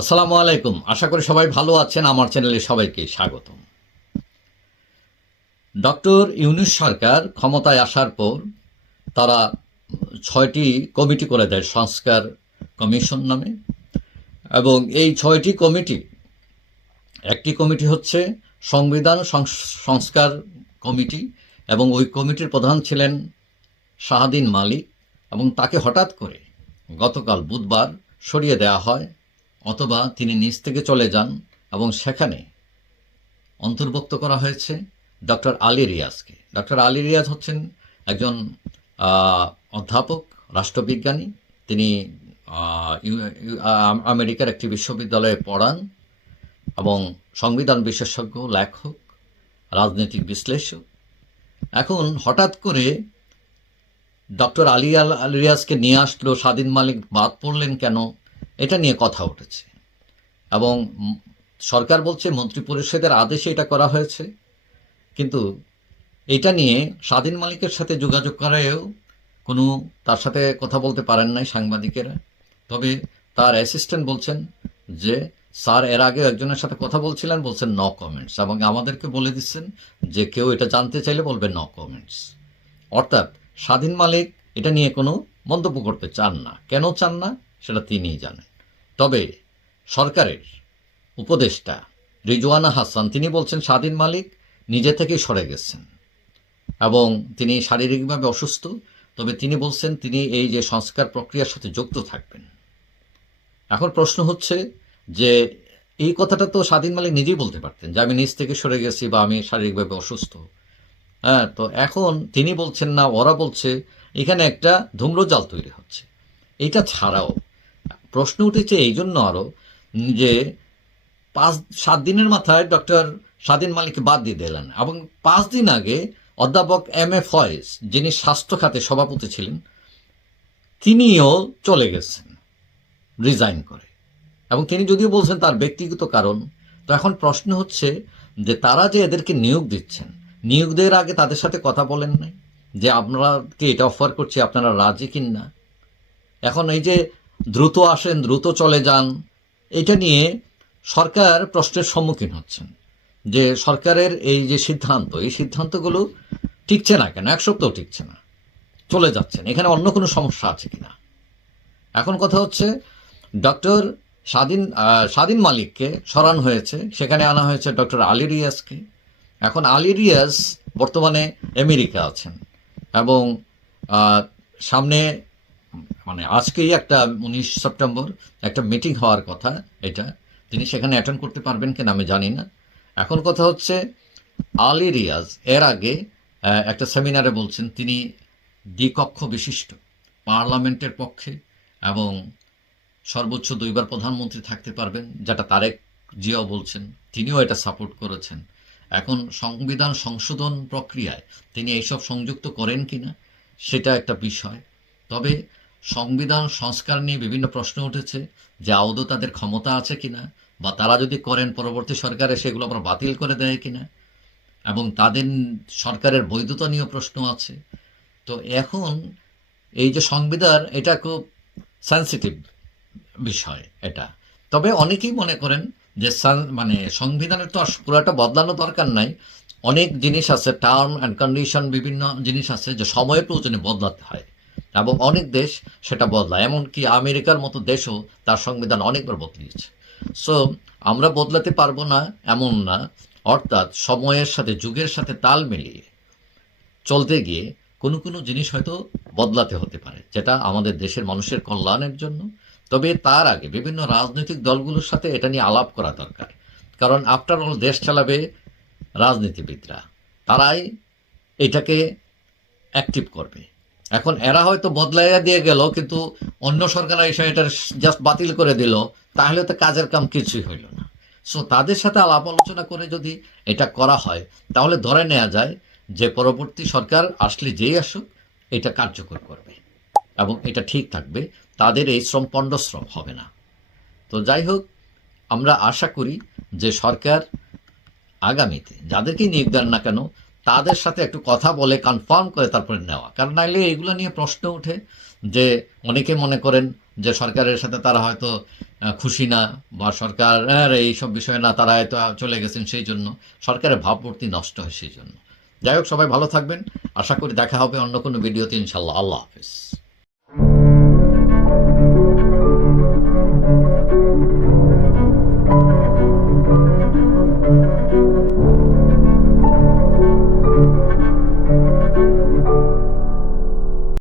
আসসালামু আলাইকুম। আশা করি সবাই ভালো আছেন। আমার চ্যানেলে সবাইকে স্বাগতম। ডক্টর ইউনুস সরকার ক্ষমতায় আসার পর তারা ছয়টি কমিটি করে দেয়, সংস্কার কমিশন নামে। এবং এই ছয়টি কমিটি, একটি কমিটি হচ্ছে সংবিধান সংস্কার কমিটি এবং ওই কমিটির প্রধান ছিলেন শাহাদিন মালিক এবং তাকে হঠাৎ করে গতকাল বুধবার সরিয়ে দেওয়া হয় অথবা তিনি নিজ থেকে চলে যান এবং সেখানে অন্তর্ভুক্ত করা হয়েছে ডক্টর আলী রিয়াজকে। ডক্টর আলী রিয়াজ হচ্ছেন একজন অধ্যাপক, রাষ্ট্রবিজ্ঞানী। তিনি আমেরিকার একটি বিশ্ববিদ্যালয়ে পড়ান এবং সংবিধান বিশেষজ্ঞ, লেখক, রাজনৈতিক বিশ্লেষক। এখন হঠাৎ করে ডক্টর আল আল রিয়াজকে নিয়ে আসলো, স্বাধীন মালিক বাদ পড়লেন কেন? এটা নিয়ে কথা উঠেছে। এবং সরকার বলছে মন্ত্রিপরিষদের আদেশে এটা করা হয়েছে। কিন্তু এটা নিয়ে স্বাধীন মালিকের সাথে যোগাযোগ করায়ও কোনো, তার সাথে কথা বলতে পারেন নাই সাংবাদিকেরা। তবে তার অ্যাসিস্ট্যান্ট বলছেন যে, স্যার, এর আগে একজনের সাথে কথা বলছিলেন, বলছেন ন কমেন্টস এবং আমাদেরকে বলে দিচ্ছেন যে, কেউ এটা জানতে চাইলে বলবে ন কমেন্টস অর্থাৎ স্বাধীন মালিক এটা নিয়ে কোনো মন্তব্য করতে চান না। কেন চান না? সেটা তিনিই জানেন। তবে সরকারের উপদেষ্টা রিজওয়ানা হাসান, তিনি বলছেন, স্বাধীন মালিক নিজে থেকেই সরে গেছেন এবং তিনি শারীরিকভাবে অসুস্থ। তবে তিনি বলছেন, তিনি এই যে সংস্কার প্রক্রিয়ার সাথে যুক্ত থাকবেন। এখন প্রশ্ন হচ্ছে যে, এই কথাটা তো স্বাধীন মালিক নিজেই বলতে পারতেন যে, আমি নিজ থেকে সরে গেছি বা আমি শারীরিকভাবে অসুস্থ। হ্যাঁ তো এখন তিনি বলছেন না, ওরা বলছে, এখানে একটা ধূম্রজাল তৈরি হচ্ছে। এটা ছাড়াও প্রশ্ন উঠেছে এই জন্য আরও যে পাঁচ, সাত দিনের মাথায় ডক্টর স্বাধীন মালিককে বাদ দিয়ে দিলেন এবং পাঁচ দিন আগে অধ্যাপক এম এ ফয়েজ, যিনি স্বাস্থ্য খাতে সভাপতি ছিলেন, তিনিও চলে গেছেন, রিজাইন করে। এবং তিনি যদিও বলছেন তার ব্যক্তিগত কারণ, তো এখন প্রশ্ন হচ্ছে যে তারা যে এদেরকে নিয়োগ দিচ্ছেন, নিয়োগ দেওয়ার আগে তাদের সাথে কথা বলেন নাই? যে আপনারাকে এটা অফার করছি, আপনারা রাজি কিনা? এখন এই যে দ্রুত আসেন, দ্রুত চলে যান, এটা নিয়ে সরকার প্রশ্নের সম্মুখীন হচ্ছেন। যে সরকারের এই যে সিদ্ধান্ত, এই সিদ্ধান্তগুলো টিকছে না কেন? এক সপ্তাহ টিকছে না। চলে যাচ্ছেন। এখানে অন্য কোনো সমস্যা আছে কিনা? এখন কথা হচ্ছে, ডক্টর স্বাধীন স্বাধীন মালিককে সরান হয়েছে, সেখানে আনা হয়েছে ডক্টর আলী রিয়াজকে। এখন আলী রিয়াজ বর্তমানে আমেরিকা আছেন এবং সামনে মানে আজকেই একটা উনিশ সেপ্টেম্বর, একটা মিটিং হওয়ার কথা এটা। তিনি সেখানে অ্যাটেন্ড করতে পারবেন কিনা আমি জানি না। এখন কথা হচ্ছে, আলী রিয়াজ এর আগে একটা সেমিনারে বলছেন, তিনি দ্বিকক্ষ বিশিষ্ট, পার্লামেন্টের পক্ষে এবং সর্বোচ্চ দুইবার প্রধানমন্ত্রী থাকতে পারবেন, যেটা তারেক জিয়াও বলছেন, তিনিও এটা সাপোর্ট করেছেন। এখন সংবিধান সংশোধন প্রক্রিয়ায় তিনি এইসব সংযুক্ত করেন কিনা, সেটা একটা বিষয়। তবে সংবিধান, সংস্কার নিয়ে বিভিন্ন প্রশ্ন উঠেছে যে আদৌ তাদের ক্ষমতা আছে কিনা, বা তারা যদি করেন পরবর্তী সরকারে সেগুলো আবার বাতিল করে দেয় কিনা, এবং তাদের সরকারের বৈধতা নিয়েও প্রশ্ন আছে। তো এখন এই যে সংবিধান, এটা খুব সেন্সিটিভ বিষয় এটা। তবে অনেকেই মনে করেন যে মানে সংবিধানের তো পুরোটা বদলানো দরকার নাই। অনেক জিনিস আছে টার্ম অ্যান্ড কন্ডিশন বিভিন্ন জিনিস আছে যে সময়ের প্রয়োজনে বদলাতে হয়। এবং অনেক দেশ সেটা বদলায়। এমনকি আমেরিকার মতো দেশও তার সংবিধান অনেকবার বদলিয়েছে। সো আমরা বদলাতে পারব না, এমন না। অর্থাৎ সময়ের সাথে, যুগের সাথে তাল মিলিয়ে চলতে গিয়ে কোনো কোনো জিনিস হয়তো বদলাতে হতে পারে, যেটা আমাদের দেশের মানুষের কল্যাণের জন্য। তবে তার আগে বিভিন্ন রাজনৈতিক দলগুলোর সাথে এটা নিয়ে আলাপ করা দরকার। কারণ আফটার অল দেশ চালাবে রাজনীতিবিদরা। তারাই এটাকে অ্যাক্টিভ করবে। এখন এরা হয়তো বদলাইয়া দিয়ে গেল, কিন্তু অন্য সরকার এসে এটা জাস্ট বাতিল করে দিল, তাহলে তো কাজের কাম কিছুই হইল না। সো তাদের সাথে আলাপ আলোচনা করে যদি এটা করা হয়, তাহলে ধরে নেওয়া যায় যে পরবর্তী সরকার আসলে যেই আসুক, এটা কার্যকর করবে এবং এটা ঠিক থাকবে, তাদের এই শ্রম পণ্ডশ্রম হবে না। তো যাই হোক, আমরা আশা করি যে সরকার আগামীতে, যাদেরকেই নিয়োগ দেন না কেন তাদের সাথে একটু কথা বলে কনফার্ম করে তারপরে নেওয়া। কারণ নাইলে এগুলো নিয়ে প্রশ্ন ওঠে যে অনেকে মনে করেন যে সরকারের সাথে তারা হয়তো খুশি না বা সরকার এই সব বিষয়ে না, তারা হয়তো চলে গেছেন সেই জন্য। সরকারের ভাবমূর্তি নষ্ট হয় সেই জন্য। যাই হোক, সবাই ভালো থাকবেন। আশা করি দেখা হবে অন্য কোনো ভিডিওতে ইনশাল্লাহ আল্লাহ হাফিজ।